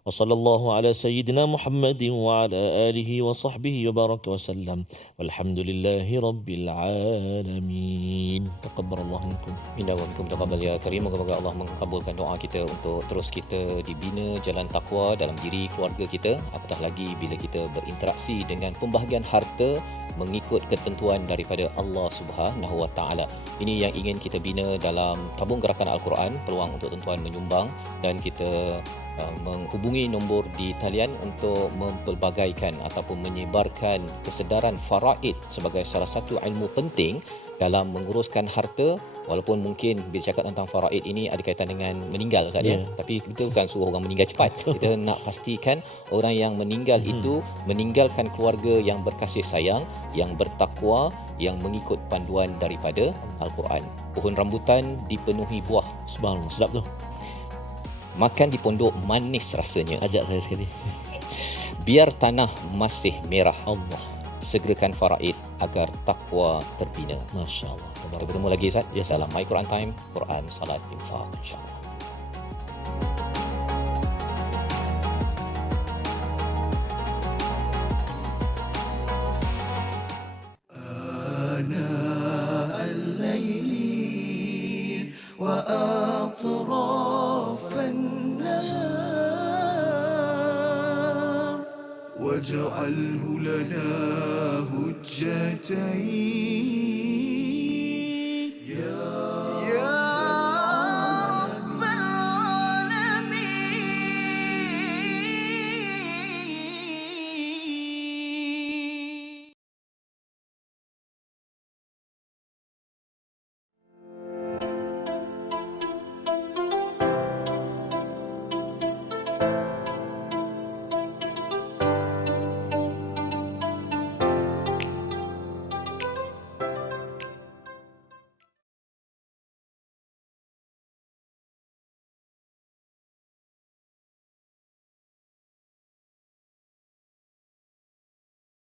Wa sallallahu ala sayyidina Muhammadin wa ala alihi wa sahbihi wa baraka wa sallam. Walhamdulillahi rabbil alamin. Taqabbalallahu minkum. Minna wa minkum taqabbal ya karim. Moga-moga Allah mengabulkan doa kita untuk terus kita dibina jalan takwa dalam diri keluarga kita, apatah lagi bila kita berinteraksi dengan pembahagian harta mengikut ketentuan daripada Allah Subhanahu Wa Taala. Ini yang ingin kita bina dalam tabung gerakan Al-Quran. Peluang untuk tuan-tuan menyumbang dan kita menghubungi nombor di talian untuk mempelbagaikan ataupun menyebarkan kesedaran faraid sebagai salah satu ilmu penting dalam menguruskan harta. Walaupun mungkin bila cakap tentang faraid ini ada kaitan dengan meninggal Ustaz ya, tapi kita bukan suruh orang meninggal cepat. Kita nak pastikan orang yang meninggal itu meninggalkan keluarga yang berkasih sayang, yang bertakwa, yang mengikut panduan daripada Al-Quran. Pohon rambutan dipenuhi buah. Subhanallah, sedap tu. Makan di pondok manis rasanya. Ajak saya sekali. Biar tanah masih merah. Allah. Segerakan faraid agar takwa terbina. Masya Allah. Kita bertemu lagi Ustaz. Ya, salam My Quran Time, Quran, Salat, Infaq, insya-Allah. آناء الليل وأطراف النهار واجعله لنا هجتين